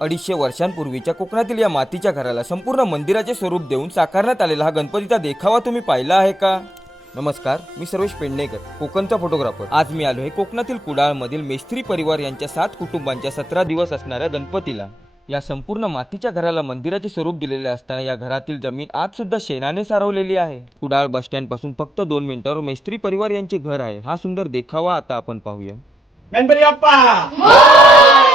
250 वर्षांपूर्वीच्या कोकणातील या मातीच्या घराला संपूर्ण मंदिराचे स्वरूप देऊन साकारण्यात आलेला हा गणपतीचा देखावा तुम्ही पाहिला आहे का? नमस्कार, मी सर्वेश पेडणेकर, कोकणचा फोटोग्राफर. आज मी आलो आहे कोकणातील कुडाळमधील मेस्त्री परिवार यांच्या 7 कुटुंबांच्या 17 दिवस असणाऱ्या गणपतीला. या संपूर्ण मातीच्या घराला मंदिराचे स्वरूप दिलेले असताना या घरातील जमीन आज सुद्धा शेणाने सारवलेली आहे. कुडाळ बस स्टँड पासून फक्त 2 मिनिटांवर मेस्त्री परिवार यांचे घर आहे. हा सुंदर देखावा आता आपण पाहूया. गणपती बाप्पा